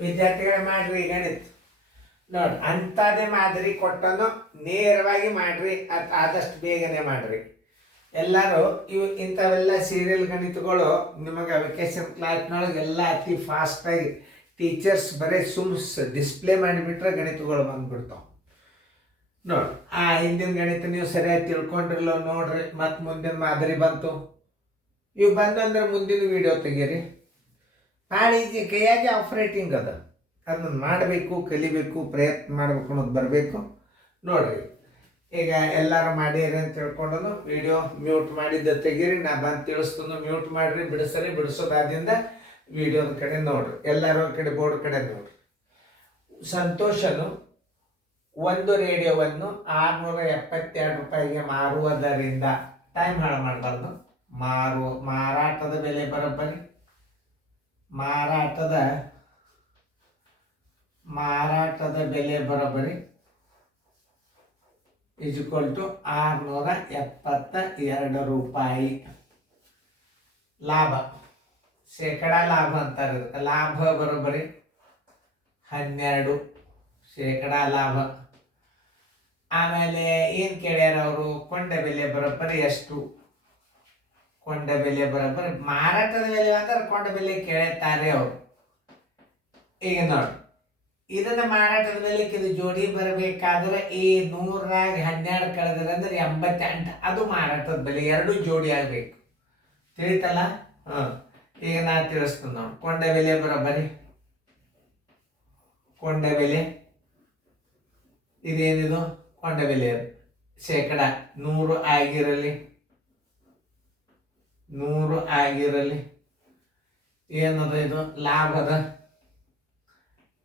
ವಿದ್ಯಾರ್ಥಿಗಳೇ ಮಾಡ್ರಿ ಗಣಿತ ನೋಡಿ ಅಂಥದ್ದೇ ಮಾದರಿ ಕೊಟ್ಟನು ನೇರವಾಗಿ ಮಾಡ್ರಿ ಆದಷ್ಟು ಬೇಗನೆ ಮಾಡ್ರಿ ಎಲ್ಲರೂ ಇಂಥವೆಲ್ಲ ಸೀರಿಯಲ್ ಗಣಿತಗಳು ನಿಮಗೆ ವೆಕೇಶನ್ ಕ್ಲಾಸ್ನೊಳಗೆ ಎಲ್ಲ ಅತಿ ಫಾಸ್ಟಾಗಿ ಟೀಚರ್ಸ್ ಬರೀ ಡಿಸ್ಪ್ಲೇ ಮಾಡಿಬಿಟ್ರೆ ಗಣಿತಗಳು ಬಂದ್ಬಿಡ್ತಾವೆ ನೋಡಿ ಆ ಹಿಂದಿನ ಗಣಿತ ನೀವು ಸರಿಯಾಗಿ ತಿಳ್ಕೊಂಡಿರಲ್ಲ ನೋಡ್ರಿ ಮತ್ತು ಮುಂದಿನ ಮಾದರಿ ಬಂತು ಇವು ಬಂದಂದ್ರೆ ಮುಂದಿನ ವಿಡಿಯೋ ತೆಗೀರಿ ಭಾಳ ಈಜಿ ಕೈಯಾಗಿ ಆಪ್ರೇಟಿಂಗ್ ಅದನ್ನು ಮಾಡಬೇಕು ಕಲಿಬೇಕು ಪ್ರಯತ್ನ ಮಾಡಬೇಕು ಅನ್ನೋದು ಬರಬೇಕು ನೋಡ್ರಿ ಈಗ ಎಲ್ಲರೂ ಮಾಡಿರಿ ಅಂತ ತಿಳ್ಕೊಂಡು ವಿಡಿಯೋ ಮ್ಯೂಟ್ ಮಾಡಿದ್ದ ತೆಗೀರಿ ನಾ ಬಂದು ತಿಳಿಸ್ತು ಮ್ಯೂಟ್ ಮಾಡಿರಿ ಬಿಡಿಸ್ರಿ ಬಿಡಿಸೋದಾದಿಂದ ವಿಡಿಯೋದ ಕಡೆ ನೋಡ್ರಿ ಎಲ್ಲರೂ ಕಡೆ ಬೋರ್ಡ್ ಕಡೆ ನೋಡ್ರಿ ಸಂತೋಷನು ಒಂದು ರೇಡಿಯೋವನ್ನು 672 ರೂಪಾಯಿಗೆ ಮಾರುವುದರಿಂದ ಟೈಮ್ ಹಾಳು ಮಾಡಬಾರ್ದು ಮಾರಾಟದ ಬೆಲೆ ಬರೋಬ್ಬರಿ ಮಾರಾಟದ ಬೆಲೆ ಬರೋಬ್ಬರಿ = 672 ರೂಪಾಯಿ ಲಾಭ ಶೇಕಡಾ ಲಾಭ ಅಂತಾರೆ ಲಾಭ ಬರೋಬ್ಬರಿ 12% ಲಾಭ ಆಮೇಲೆ ಏನು ಕೇಳ್ಯಾರ ಅವರು ಕೊಂಡ ಬೆಲೆ ಬರೋಬ್ಬರಿ ಎಷ್ಟು ಕೊಂಡ ಬೆಲೆ ಬರೋಬ್ಬರಿ ಮಾರಾಟದ ಬೆಲೆ ಅಂದ್ರೆ ಕೊಂಡ ಬೆಲೆ ಕೇಳ್ತಾರೆ ಅವರು ಈಗ ನೋಡಿ ಇದನ್ನ ಮಾರಾಟದ ಬೆಲೆಗೆ ಇದು ಜೋಡಿ ಬರಬೇಕಾದ್ರೆ ಈ 100ರಾಗ 12 ಕಳೆದ್ರೆ ಅಂದ್ರೆ 88 ಅದು ಮಾರಾಟದ ಬೆಲೆ ಎರಡು ಜೋಡಿ ಆಗಬೇಕು ತಿಳಿತಲ್ಲ ಈಗ ನಾ ತಿಳಿಸ್ತೀನಿ ನೋಡಿ ಕೊಂಡ ಬೆಲೆ ಬರೋಬ್ಬರಿ ಕೊಂಡ ಬೆಲೆ ಇದೇನಿದು ಕೊಂಡ ಬೆಲೆ ಶೇಕಡ 100 ಆಗಿರಲಿ ಏನದ ಇದು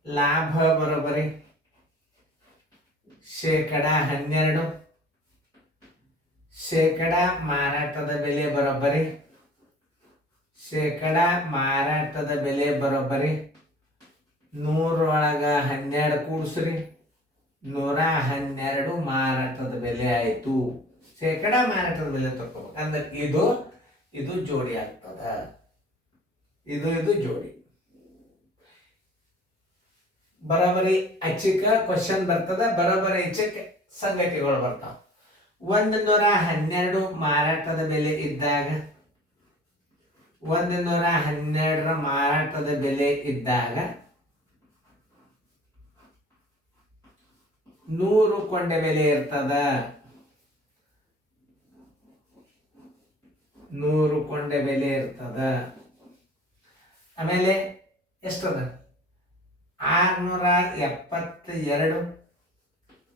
ಲಾಭ ಬರೋಬ್ಬರಿ ಶೇಕಡ 12% ಮಾರಾಟದ ಬೆಲೆ ಬರೋಬ್ಬರಿ ಮಾರಾಟದ ಬೆಲೆ ಬರೋಬ್ಬರಿ 100 ಒಳಗೆ 12 ಕೂಡಿಸ್ರಿ 112 ಮಾರಾಟದ ಬೆಲೆ ಆಯಿತು ಶೇಕಡ ಮಾರಾಟದ ಬೆಲೆ ತಗೋಬೇಕು ಅಂದ್ರೆ ಇದು ಜೋಡಿ ಆಗ್ತದ ಇದು ಜೋಡಿ ಬರೋಬ್ಬರಿ ಅಚ್ಚಿಕ ಕ್ವಶನ್ ಬರ್ತದ ಬರೋಬ್ಬರಿ ಅಚ್ಚಿಕ ಸಂಗತಿಗಳು ಬರ್ತಾವ 112 ಮಾರಾಟದ ಬೆಲೆ ಇದ್ದಾಗ 112ರ ಮಾರಾಟದ ಬೆಲೆ ಇದ್ದಾಗ 100 ಕೊಂಡ ಬೆಲೆ ಇರ್ತದ 100 ಕೊಂಡ ಬೆಲೆ ಇರ್ತದ ಆಮೇಲೆ ಎಷ್ಟದ 672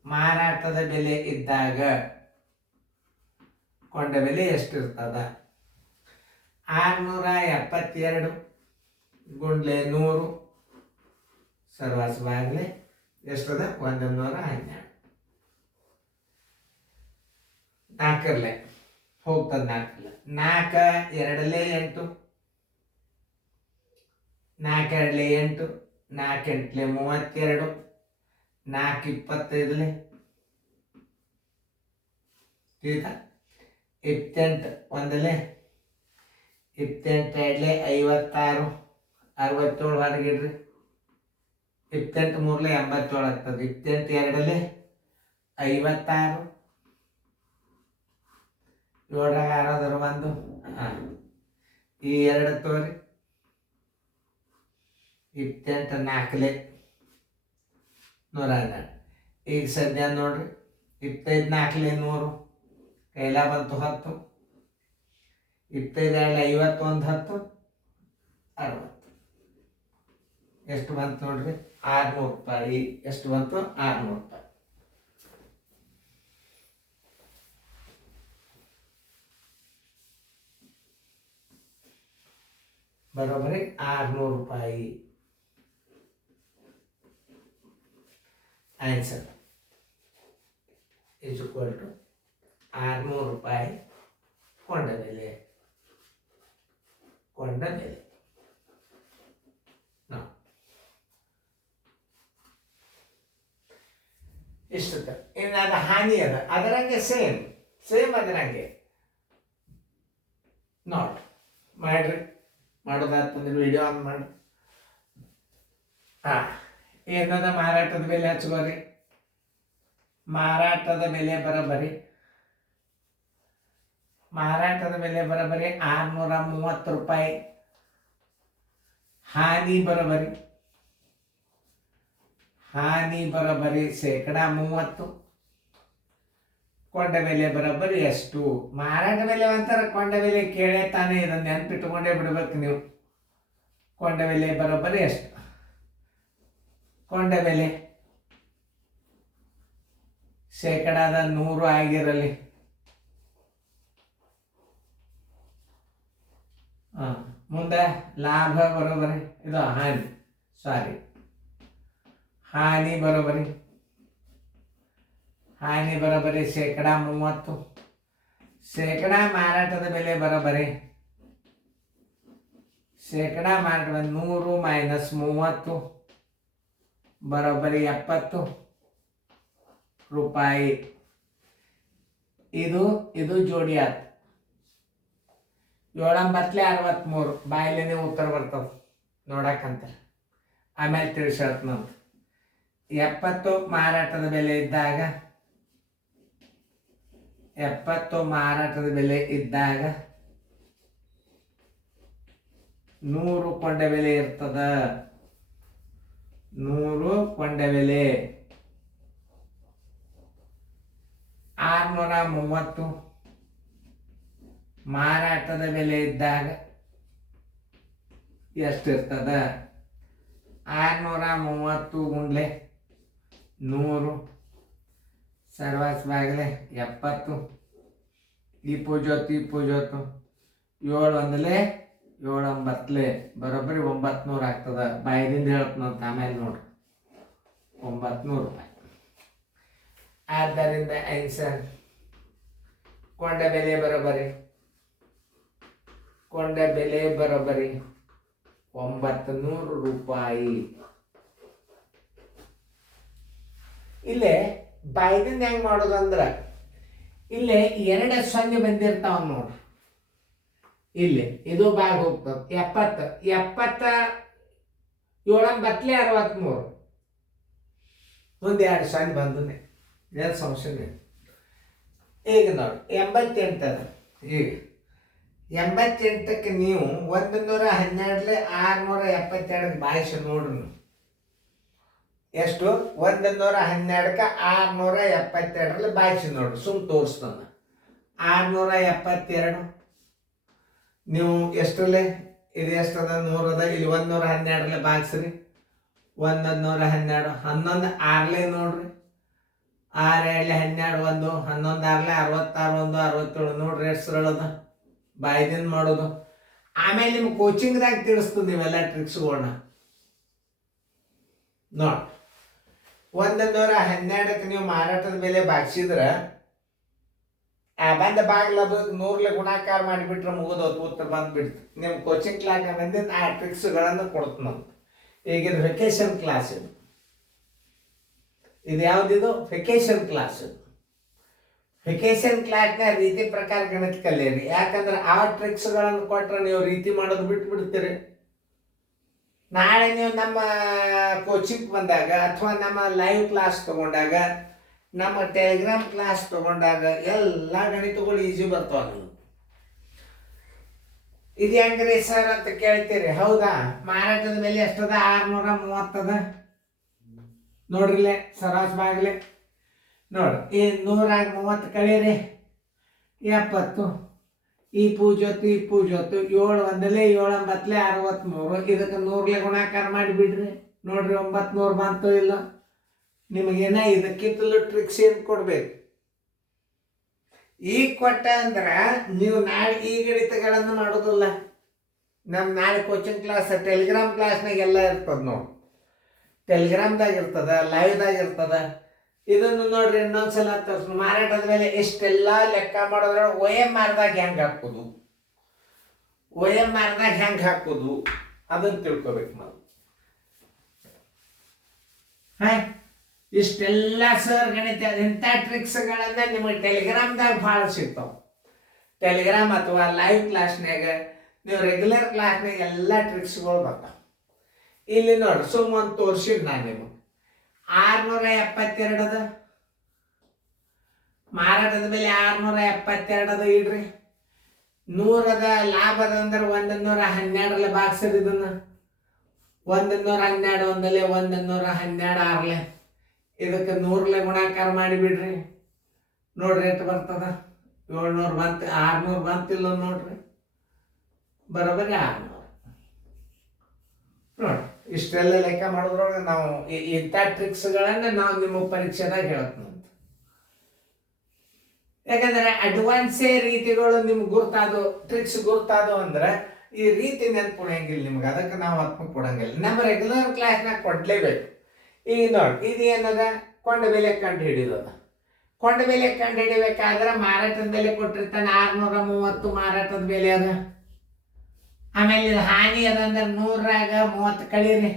ಮಾರಾಟದ ಬೆಲೆ ಇದ್ದಾಗ ಕೊಂಡ ಬೆಲೆ ಎಷ್ಟಿರ್ತದ 672 ಗುಂಡ್ಲೆ 100 ಸರ್ವಾಸವಾಗಲಿ ಎಷ್ಟದ 112 4 ಹೋಗ್ತದ 4 2 8 4 2 8 4 8 32 4 25 ತಿಳಿತಾ 28 ಒಂದಲೆ 28 2 56 67 ಹೊರಗಿಡ್ರಿ 28 3 87 ಆಗ್ತದೆ 28 2 56 7 6 1 ಈ 2 ತೋರಿ 28 4 112 ಈಗ ಸದ್ಯ ನೋಡ್ರಿ 25 4 100 ಕೈಲ ಬಂತು 10 25 2 51 10 60 ಎಷ್ಟು ಬಂತು ನೋಡ್ರಿ 600 ರೂಪಾಯಿ ಎಷ್ಟು ಬಂತು 600 ರೂಪಾಯಿ ಬರೋಬ್ಬರಿ 600 ರೂಪಾಯಿ ಆನ್ಸರ್ = 600 ರೂಪಾಯಿ ಕೊಂಡ ಬೆಲೆ ಇಷ್ಟು ಇನ್ನು ಅದು ಹಾನಿ ಅದರಂಗೆ ಸೇಮ್ ಅದರಂಗೆ ಮಾಡ್ರಿ ಮಾಡೋದಾತಂದ್ರೆ ವಿಡಿಯೋ ಆನ್ ಮಾಡಿ ಹಾಂ, ಏನದ ಮಾರಾಟದ ಬೆಲೆ ಹಚ್ಕೋರಿ. ಮಾರಾಟದ ಬೆಲೆ ಬರೋಬ್ಬರಿ 630 ರೂಪಾಯಿ. ಹಾನಿ ಬರೋಬ್ಬರಿ -30%. ಕೊಂಡ ಬೆಲೆ ಬರೋಬ್ಬರಿ ಎಷ್ಟು? ಮಾರಾಟ ಬೆಲೆ ಅಂತಾರೆ, ಕೊಂಡ ಬೆಲೆ ಕೇಳೇ ತಾನೇ. ಇದನ್ನು ನೆನ್ಪಿಟ್ಕೊಂಡೇ ಬಿಡ್ಬೇಕು ನೀವು. ಕೊಂಡ ಬೆಲೆ ಬರೋಬ್ಬರಿ ಎಷ್ಟು? ಕೊಂಡ ಬೆಲೆ 100% ಆಗಿರಲಿ. ಮುಂದೆ ಲಾಭ ಬರೋಬ್ಬರಿ, ಇದು ಹಾನಿ ಬರೋಬ್ಬರಿ 30%. ಮಾರಾಟದ ಬೆಲೆ ಬರೋಬ್ಬರಿ 100 -30 ಬರೋಬ್ಬರಿ 70 ರೂಪಾಯಿ. ಇದು ಜೋಡಿ ಆಯ್ತು. 7 ಬಾಯಿಲೇನೆ ಉತ್ತರ ಬರ್ತಾವ ನೋಡಕ್ಕಂತ. ಆಮೇಲೆ ತಿಳಿಸತ್ನಂತ 70 ಮಾರಾಟದ ಬೆಲೆ ಇದ್ದಾಗ 100 ಕೊಂಡ ಬೆಲೆ ಇರ್ತದ. 100 ಕೊಂಡ ಬೆಲೆ 630 ಮಾರಾಟದ ಬೆಲೆ ಇದ್ದಾಗ ಎಷ್ಟಿರ್ತದ? 630 ಗುಂಡ್ಲೆ 100 ಸರ್ವಾಸ್ ಬಾಗಿಲೆ 70. ಈ ಪೂಜೋತು 7 1 7 9 ಬರೋಬ್ಬರಿ 900 ಆಗ್ತದ. ಬಾಯಿದಿಂದ ಹೇಳ್ತನಂತ ಆಮೇಲೆ ನೋಡ್ರಿ. 900 ರೂಪಾಯಿ. ಆದ್ದರಿಂದ ಆನ್ಸರ್ ಕೊಂಡ ಬೆಲೆ ಬರೋಬ್ಬರಿ 900 ರೂಪಾಯಿ. ಇಲ್ಲೇ ಬಾಯ್ದಿಂದ ಹೆಂಗ್ ಮಾಡೋದು ಅಂದ್ರೆ, ಇಲ್ಲೇ 2 0 ಬಂದಿರ್ತಾವ ನೋಡ್ರಿ. ಇಲ್ಲಿ ಇದು ಬಾಗ್ ಹೋಗ್ತದೆ 70 7 63 ಮುಂದೆ 2 0 ಬಂದನೆ. ಏನು ಸಮಸ್ಯೆ? ಈಗ ನೋಡಿ 88 ಅದ. ಈಗ 88ಕ್ಕೆ ನೀವು 112 672 ಬಾಯಿಸಿ ನೋಡ್ರಿ. ಎಷ್ಟು? 112ಕ್ಕೆ 672 ಬಾಯಿಸಿ ನೋಡ್ರಿ. ಸುಮ್ ತೋರಿಸ್ತಾನ 672. ನೀವು ಎಷ್ಟರಲ್ಲೇ ಇದು ಎಷ್ಟದ? 100 ಅದ. ಇಲ್ಲಿ 112 ಬಾಗಿಸ್ರಿ. 112 11 6 ನೋಡ್ರಿ. 6 2 12 1 11 66 1 67 ನೋಡ್ರಿ ಎಷ್ಟು ಸರಳ ಅದ ಬಾಯ್ದಿಂದ ಮಾಡೋದು. ಆಮೇಲೆ ನಿಮ್ಗೆ ಕೋಚಿಂಗ್ದಾಗ ತಿಳಿಸ್ತು ನೀವೆಲ್ಲ ಟ್ರಿಕ್ಸ್ಗಳನ್ನ ನೋಡಿ. 112ಕ್ಕೆ ನೀವು ಮಾರಾಟದ ಬೆಲೆ ಬಾಗಿಸಿದ್ರೆ ಬಂದ ಬಾಗ್ಲದು 100 ಗುಣಾಕಾರ ಮಾಡಿಬಿಟ್ರೆ ಮುಗಿದೋದು, ಉತ್ತರ ಬಂದ್ಬಿಡ್ತು. ನಿಮ್ಮ ಕೋಚಿಂಗ್ ಕ್ಲಾಸ್ ಬಂದಿದ್ದು ಆ ಟ್ರಿಕ್ಸ್ಗಳನ್ನು ಕೊಡ್ತು ನಮ್ಗೆ. ಈಗ ಇದು ವೆಕೇಶನ್ ಕ್ಲಾಸ್. ಇದು ಯಾವುದಿದು? Vacation class. ವೆಕೇಶನ್ ಕ್ಲಾಸ್ನ ರೀತಿ ಪ್ರಕಾರ ಗಣಿತ ಕಲಿಯಿರಿ. ಯಾಕಂದ್ರೆ ಆ ಟ್ರಿಕ್ಸ್ಗಳನ್ನು ಕೊಟ್ಟರೆ ನೀವು ರೀತಿ ಮಾಡೋದು ಬಿಟ್ಟು ಬಿಡ್ತೀರಿ. ನಾಳೆ ನೀವು ನಮ್ಮ ಕೋಚಿಂಗ್ ಬಂದಾಗ ಅಥವಾ ನಮ್ಮ ಲೈವ್ ಕ್ಲಾಸ್ ತಗೊಂಡಾಗ, ನಮ್ಮ ಟೆಲಿಗ್ರಾಮ್ ಕ್ಲಾಸ್ ತಗೊಂಡಾಗ ಎಲ್ಲ ಗಣಿತಗಳು ಈಜಿ ಬರ್ತಾವ. ನೀವು ಇದು ಹೆಂಗ್ರಿ ಸರ್ ಅಂತ ಕೇಳ್ತೀರಿ. ಹೌದಾ? ಮಾರಾಟದ ಬೆಲೆ ಎಷ್ಟದ? 630 ನೋಡ್ರಿಲೆ ಸರಾಸ್ ಬಾಗ್ಲೆ ನೋಡ್ರಿ. ಈ 130 ಕಳೀರಿ 70. ಈ ಪೂಜೊತ್ತು 7 1 7 9 63. ಇದಕ್ಕೆ 100 ಗುಣಾಕಾರ ಮಾಡಿಬಿಡ್ರಿ. ನೋಡ್ರಿ 900 ಬಂತು ಇಲ್ಲ? ನಿಮಗೇನ ಇದಕ್ಕಿಂತಲೂ ಟ್ರಿಕ್ಸ್ ಏನು ಕೊಡ್ಬೇಕು? ಈಗ ಕೊಟ್ಟ ಅಂದ್ರೆ ನೀವು ನಾಳೆ ಈ ಗಣಿತಗಳನ್ನು ಮಾಡೋದಿಲ್ಲ. ನಮ್ಮ ನಾಳೆ ಕೋಚಿಂಗ್ ಕ್ಲಾಸ್ ಟೆಲಿಗ್ರಾಮ್ ಕ್ಲಾಸ್ನಾಗ ಎಲ್ಲ ಇರ್ತದೆ ನೋಡಿ. ಟೆಲಿಗ್ರಾಮ್ದಾಗ ಇರ್ತದ, ಲೈವ್ದಾಗ ಇರ್ತದ. ಇದನ್ನು ನೋಡ್ರಿ ಇನ್ನೊಂದ್ಸಲ ತೋರಿಸ್. ಮಾರಾಟದ ಮೇಲೆ ಎಷ್ಟೆಲ್ಲ ಲೆಕ್ಕ ಮಾಡೋದ್ರ OMRದಾಗ ಹೆಂಗೆ ಹಾಕೋದು, OMRದಾಗ ಹೆಂಗೆ ಹಾಕೋದು ಅದನ್ನು ತಿಳ್ಕೊಬೇಕು ನಾವು. ಇಷ್ಟೆಲ್ಲ ಸರ್ ಗಣಿತ ಇಂಥ ಟ್ರಿಕ್ಸ್ಗಳನ್ನ ನಿಮಗೆ ಟೆಲಿಗ್ರಾಮ್ದಾಗ ಭಾಳ ಸಿಗ್ತಾವೆ. ಟೆಲಿಗ್ರಾಮ್ ಅಥವಾ ಲೈವ್ ಕ್ಲಾಸ್ನಾಗ ನೀವು ರೆಗ್ಯುಲರ್ ಕ್ಲಾಸ್ನಾಗ ಎಲ್ಲ ಟ್ರಿಕ್ಸ್ಗಳು ಬರ್ತಾವೆ. ಇಲ್ಲಿ ನೋಡ್ರಿ ಸುಮ್ಮನೆ ತೋರ್ಸಿದ್ ನಾನು ನಿಮಗೆ 672 ಅದ, ಮಾರಾಟದ ಬೆಲೆ 672 ಅದ ಇಡ್ರಿ. 100 ಅದ ಲಾಭ ಅದ ಅಂದ್ರೆ 112 ಬಾಕ್ಸರ್ ಇದನ್ನ 112 ಒಂದಲೆ 112 ಆರ್ಲೆ ಇದಕ್ಕೆ 100 ಗುಣಾಕಾರ ಮಾಡಿಬಿಡ್ರಿ. ನೋಡ್ರಿ ಎಷ್ಟು ಬರ್ತದ, 700 ಬಂತು, 600 ಬಂತಿಲ್ಲ ನೋಡ್ರಿ, ಬರೋಬರಿ 600. ನೋಡಿ ಇಷ್ಟೆಲ್ಲ ಲೆಕ್ಕ ಮಾಡೋದ್ರೊಳಗೆ ನಾವು ಇಂಥ ಟ್ರಿಕ್ಸ್ಗಳನ್ನ ನಾವು ನಿಮ್ಮ ಪರೀಕ್ಷೆದಾಗ ಹೇಳ್ತೀವಿ. ಯಾಕಂದ್ರೆ ಅಡ್ವಾನ್ಸೇ ರೀತಿಗಳು ನಿಮ್ಗೆ ಗುರ್ತಾದು, ಟ್ರಿಕ್ಸ್ ಗುರ್ತಾದು ಅಂದ್ರೆ ಈ ರೀತಿ ನೆನ್ಪುಣಂಗಿಲ್ಲ ನಿಮ್ಗೆ, ಅದಕ್ಕೆ ನಾವು ಆತ್ಮ ಕೊಡಂಗಿಲ್ಲ. ನಮ್ಮ ರೆಗ್ಯುಲರ್ ಕ್ಲಾಸ್ನಾಗ ಕೊಡ್ಲೇಬೇಕು. ಈಗ ನೋಡಿ ಇದು ಏನದ, ಕೊಂಡ ಬೆಲೆ ಕಂಡು ಹಿಡಿದದ. ಕೊಂಡ ಬೆಲೆ ಕಂಡು ಹಿಡಿಬೇಕಾದ್ರೆ ಮಾರಾಟದ ಬೆಲೆ ಕೊಟ್ಟಿರ್ತಾನೆ 630 ಮಾರಾಟದ ಬೆಲೆ ಅದ. ಆಮೇಲೆ ಇದು ಹಾನಿ ಅದಂದ್ರೆ 100ರಾಗ 30 ಕಳೀರಿ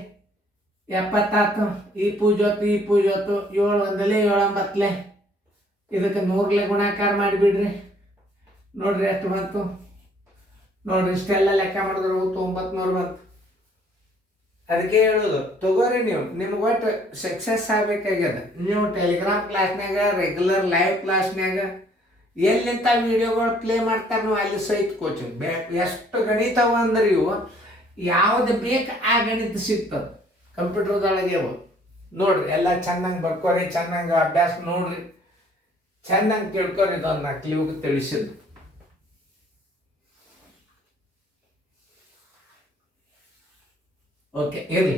70 ಈ ಪೂಜೋತು 7 ಒಂದಲೇ 7 9 ಇದಕ್ಕೆ 100 ಗುಣಾಕಾರ ಮಾಡಿಬಿಡ್ರಿ. ನೋಡ್ರಿ ಎಷ್ಟು ಬಂತು ನೋಡ್ರಿ, ಇಷ್ಟೆಲ್ಲ ಲೆಕ್ಕ ಮಾಡಿದ್ರು 900 ಬಂತು. ಅದಕ್ಕೆ ಹೇಳೋದು ತಗೋರಿ, ನಿಮ್ಗೆ ಒಟ್ಟು ಸಕ್ಸಸ್ ಆಗಬೇಕಾಗ್ಯದ. ನೀವು ಟೆಲಿಗ್ರಾಮ್ ಕ್ಲಾಸ್ನಾಗ ರೆಗ್ಯುಲರ್ ಲೈವ್ ಕ್ಲಾಸ್ನಾಗ ಎಲ್ಲಿಂತ ವಿಡಿಯೋಗಳು ಪ್ಲೇ ಮಾಡ್ತಾರೆ ನೀವು ಅಲ್ಲಿ ಸಹಿತ ಕೋಚಿಂಗ್. ಎಷ್ಟು ಗಣಿತ ಅಂದ್ರೆ ಇವು ಯಾವ್ದು ಬೇಕು ಆ ಗಣಿತ ಸಿಗ್ತದೆ ಕಂಪ್ಯೂಟರ್ದೊಳಗೆ. ಅವು ನೋಡ್ರಿ ಎಲ್ಲ ಚೆನ್ನಾಗಿ ಬರ್ಕೋರಿ, ಚೆನ್ನಾಗಿ ಅಭ್ಯಾಸ ನೋಡ್ರಿ, ಚೆನ್ನಾಗಿ ತಿಳ್ಕೊರಿ. ಇದೊಂದು ನಕ್ಲಿಗೆ ತಿಳಿಸಿದ್ದು. ಓಕೆ ಇರಲಿ.